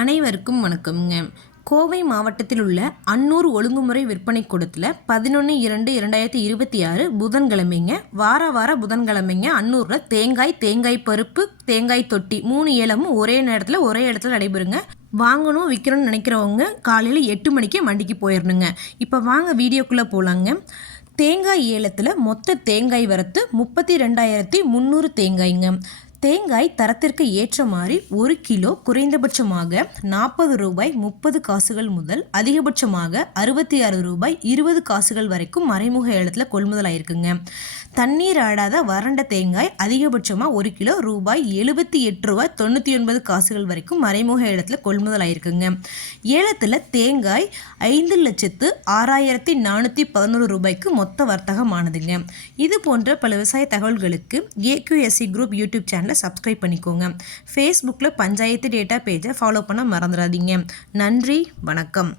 அனைவருக்கும் வணக்கம்ங்க. கோவை மாவட்டத்தில் உள்ள அன்னூர் ஒழுங்குமுறை விற்பனை கூடத்தில் 11/2/2026 புதன்கிழமைங்க, வார புதன்கிழமைங்க அன்னூரில் தேங்காய் பருப்பு, தேங்காய் தொட்டி 3 ஏலமும் ஒரே நேரத்தில் ஒரே இடத்துல நடைபெறுங்க. வாங்கணும் விற்கணும்னு நினைக்கிறவங்க காலையில் 8 மணிக்கே மண்டிக்கு போயிடணுங்க. இப்போ வாங்க வீடியோக்குள்ளே போகலாங்க. தேங்காய் ஏலத்தில் மொத்த தேங்காய் வரத்து 32,300 தேங்காய்ங்க. தேங்காய் தரத்திற்கு ஏற்ற மாதிரி 1 கிலோ குறைந்தபட்சமாக ₹40.30 முதல் அதிகபட்சமாக ₹66.20 வரைக்கும் மறைமுக ஏலத்தில் கொள்முதல் ஆயிருக்குங்க. தண்ணீர் ஆடாத வறண்ட தேங்காய் அதிகபட்சமாக 1 கிலோ ₹78.99 வரைக்கும் மறைமுக ஏலத்தில் கொள்முதல் ஆயிருக்குங்க. ஏலத்தில் தேங்காய் 5,06,411 மொத்த வர்த்தகமானதுங்க. இது போன்ற பல விவசாய தகவல்களுக்கு ஏக்யூஎஸ்சி குரூப் யூடியூப் சேனலை சப்ஸ்கிரைப் பண்ணிக்கோங்க. ஃபேஸ்புக்கில் பஞ்சாயத்து டேட்டா பேஜை ஃபாலோ பண்ண மறந்துடாதீங்க. நன்றி, வணக்கம்.